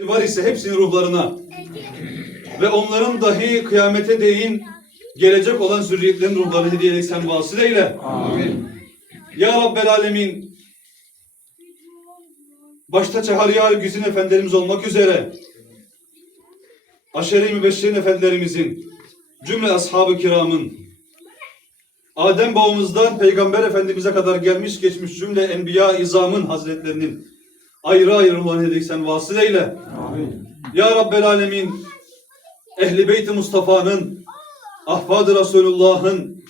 var ise hepsinin ruhlarına ve onların dahi kıyamete değin gelecek olan zürriyetlerin ruhlarını hediye sen vasıl eyle. Amin. Ya Rabbel Alemin başta Çahariyar Güzin Efendilerimiz olmak üzere Aşere-i Mübeşşerin Efendilerimizin cümle ashab-ı kiramın Adem babamızdan Peygamber Efendimiz'e kadar gelmiş geçmiş cümle enbiya izamın hazretlerinin ayrı ayrı hediye sen vasıl eyle. Amin. Ya Rabbel Alemin Ehli Beyt-i Mustafa'nın Ahfad-ı Resulullah'ın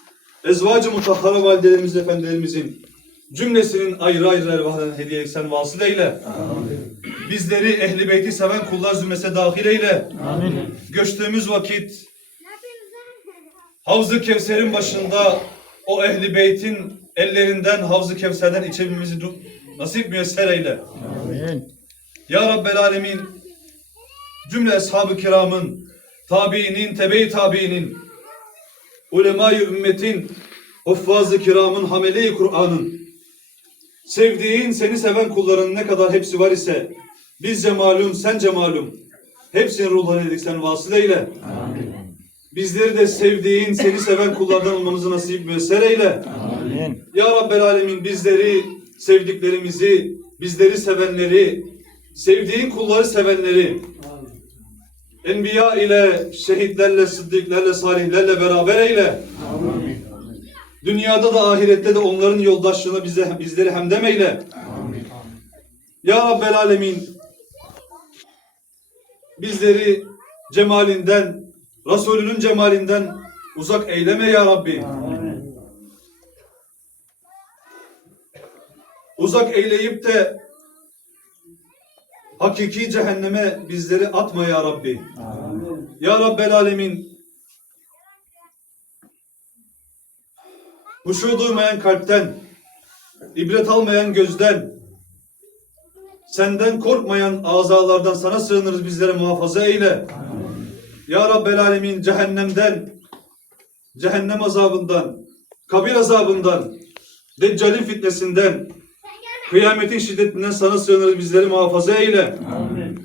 Ezvacı Mutahhara Validelerimiz Efendilerimizin cümlesinin ayrı ayrı ervahlarına hediye etsen vasıl eyle. Amin. Bizleri Ehli Beyt'i seven kullar zümrese dahil eyle. Amin. Göçtüğümüz vakit Havz-ı Kevser'in başında o Ehli Beyt'in ellerinden Havz-ı Kevser'den içebilmemizi nasip müyesser eyle. Amin. Ya Rabbel Alemin cümle ashab-ı kiramın, tabiinin, tebe-i tabiinin, ulema-i ümmetin, huffaz-ı kiramın, hamele-i Kur'an'ın, sevdiğin, seni seven kulların ne kadar hepsi var ise, bizce malum, sence malum, hepsinin ruhlarını dedik sen vasıl eyle. Amin. Bizleri de sevdiğin, seni seven kullardan olmamızı nasip müyesser eyle. Amin. Ya Rabbel Alemin bizleri, sevdiklerimizi, bizleri sevenleri, sevdiğin kulları sevenleri, enbiya ile, şehitlerle, sıddıklarla, salihlerle beraber eyle. Amin. Dünyada da ahirette de onların yoldaşlığına bize, bizleri hemdem eyle. Amin. Ya Rabbel Alemin bizleri cemalinden, Resulünün cemalinden uzak eyleme ya Rabbi. Amin. Uzak eyleyip de hakiki cehenneme bizleri atma ya Rabbi. Amin. Ya Rabbel Alemin huşu duymayan kalpten, ibret almayan gözden, senden korkmayan azalardan sana sığınırız bizlere muhafaza eyle. Ya Rabbel Alemin cehennemden, cehennem azabından, kabir azabından, Deccal'in fitnesinden, kıyametin şiddetinden sana sığınırız bizleri muhafaza eyle. Amin.